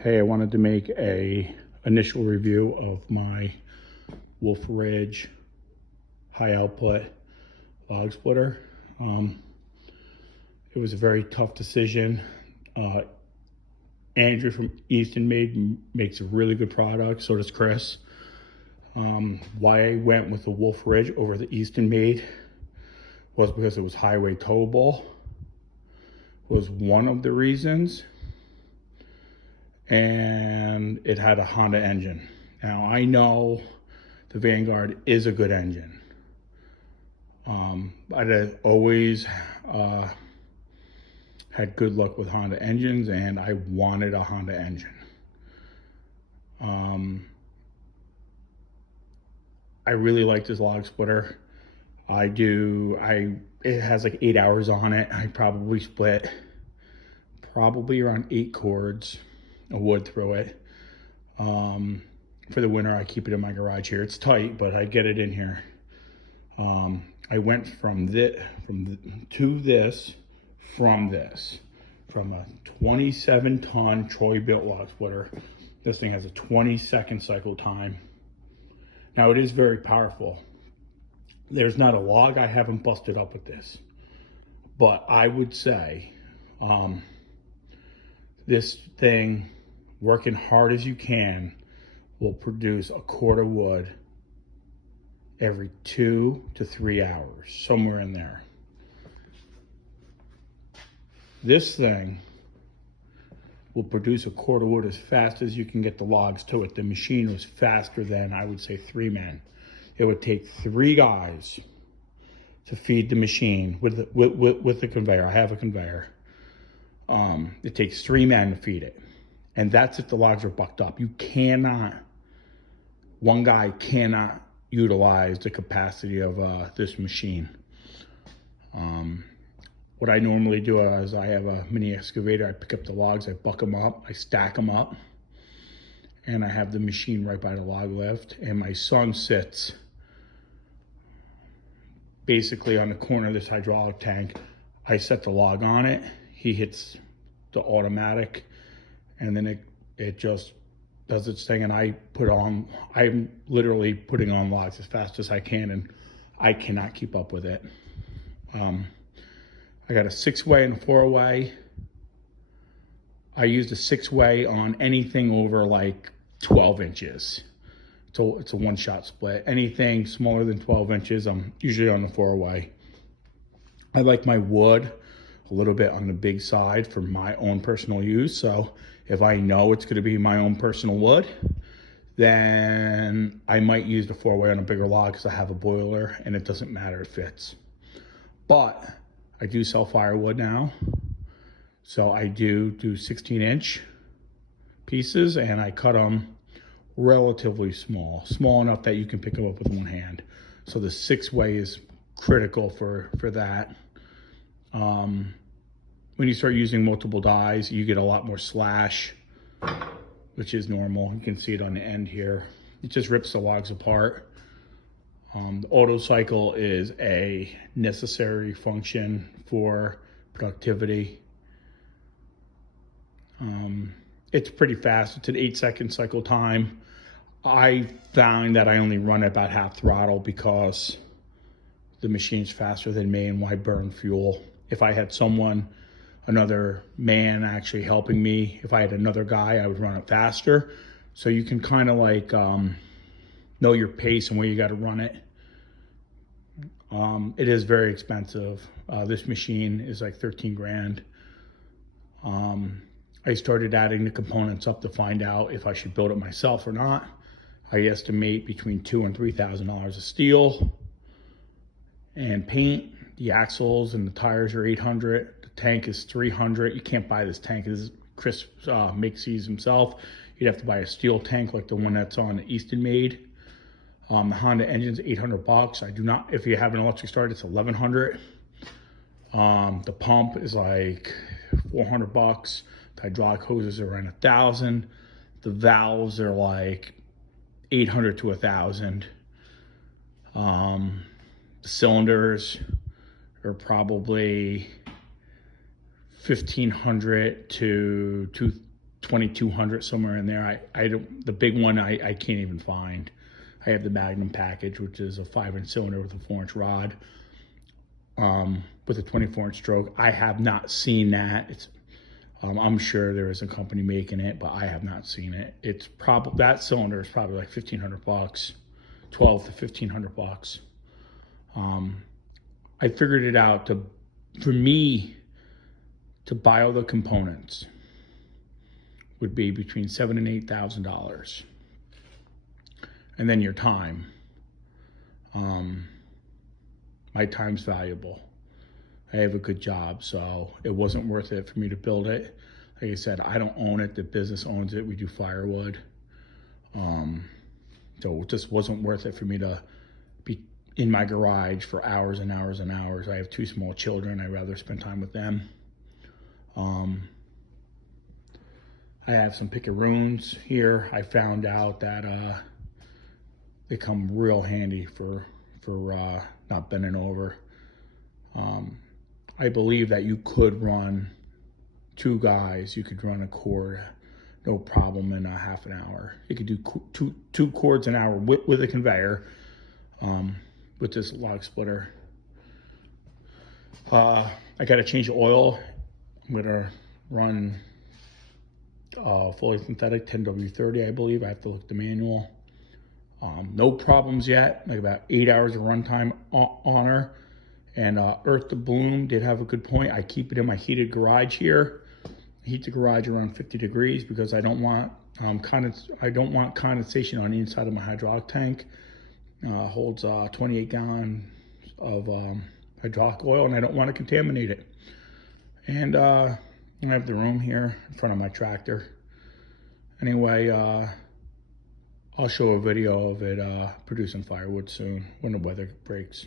Hey, I wanted to make a initial review of my Wolf Ridge high output log splitter. It was a very tough decision. Uh, Andrew from Easton makes a really good product. So does Chris. Why I went with the Wolf Ridge over the Easton made was because it was highway towable. Was one of the reasons. And it had a Honda engine. Now I know the Vanguard is a good engine. I'd always had good luck with Honda engines, and I wanted a Honda engine. I really like this log splitter. It has like 8 hours on it. I probably split around 8 cords of wood through it. For the winter, I keep it in my garage here. It's tight, but I get it in here. I went from this from a 27-ton Troy built log splitter. This thing has a 20-second cycle time. Now it is very powerful. There's not a log I haven't busted up with this, but I would say this thing, working hard as you can, will produce a cord of wood every 2 to 3 hours, somewhere in there. This thing will produce a cord of wood as fast as you can get the logs to it. The machine was faster than, I would say, 3 men. It would take 3 guys to feed the machine with the conveyor. I have a conveyor. It takes 3 men to feed it. And that's if the logs are bucked up. One guy cannot utilize the capacity of this machine. What I normally do is I have a mini excavator. I pick up the logs, I buck them up, I stack them up, and I have the machine right by the log lift. And my son sits basically on the corner of this hydraulic tank. I set the log on it. He hits the automatic, and then it just does its thing, and I'm literally putting on logs as fast as I can, and I cannot keep up with it. I got a 6-way and a 4-way. I used a 6-way on anything over like 12 inches. So it's a one-shot split. Anything smaller than 12 inches, I'm usually on the 4-way. I like my wood a little bit on the big side for my own personal use. So if I know it's going to be my own personal wood, then I might use the 4-way on a bigger log because I have a boiler and it doesn't matter, it fits. But I do sell firewood now. So I do 16-inch pieces, and I cut them relatively small enough that you can pick them up with one hand. So the 6-way is critical for that. When you start using multiple dies, you get a lot more slash, which is normal. You can see it on the end here. It just rips the logs apart. The auto cycle is a necessary function for productivity. It's pretty fast. It's an 8-second cycle time. I found that I only run at about half throttle because the machine's faster than me, and why burn fuel? If I had another man actually helping me, if I had another guy, I would run it faster. So you can kind of like know your pace and where you got to run it. It is very expensive. This machine is like 13 grand. I started adding the components up to find out if I should build it myself or not. I estimate between $2,000 and $3,000 of steel and paint. The axles and the tires are $800. The tank is $300. You can't buy this tank. Chris makes these himself. You'd have to buy a steel tank like the one that's on the Easton made. The Honda engine's $800. I do not. If you have an electric start, it's $1,100. The pump is like $400. The hydraulic hoses are around $1,000. The valves are like $800 to $1,000. The cylinders are probably $1,500 to 2200, somewhere in there. I don't, the big one I can't even find. I have the Magnum package, which is a 5-inch cylinder with a 4-inch rod, with a 24-inch stroke. I have not seen that. It's I'm sure there is a company making it, but I have not seen it. It's probably, that cylinder is probably like $1,500, 12 to $1,500. I figured it out for me to buy all the components would be between $7,000 and $8,000, and then your time. My time's valuable. I have a good job, so it wasn't worth it for me to build it. Like I said, I don't own it. The business owns it. We do firewood. So it just wasn't worth it for me to be in my garage for hours and hours and hours. I have 2 small children. I'd rather spend time with them. I have some pickaroons here. I found out that they come real handy for not bending over. I believe that you could run 2 guys. You could run a cord, no problem, in a half an hour. You could do two cords an hour with a conveyor, with this log splitter. I got to change the oil. I'm gonna run fully synthetic 10W30, I believe. I have to look at the manual. No problems yet. Like about 8 hours of runtime on her. And Earth to Bloom did have a good point. I keep it in my heated garage here. I heat the garage around 50 degrees because I don't want condensation on the inside of my hydraulic tank. Holds 28 gallons of hydraulic oil, and I don't want to contaminate it. And I have the room here in front of my tractor. Anyway, I'll show a video of it producing firewood soon when the weather breaks.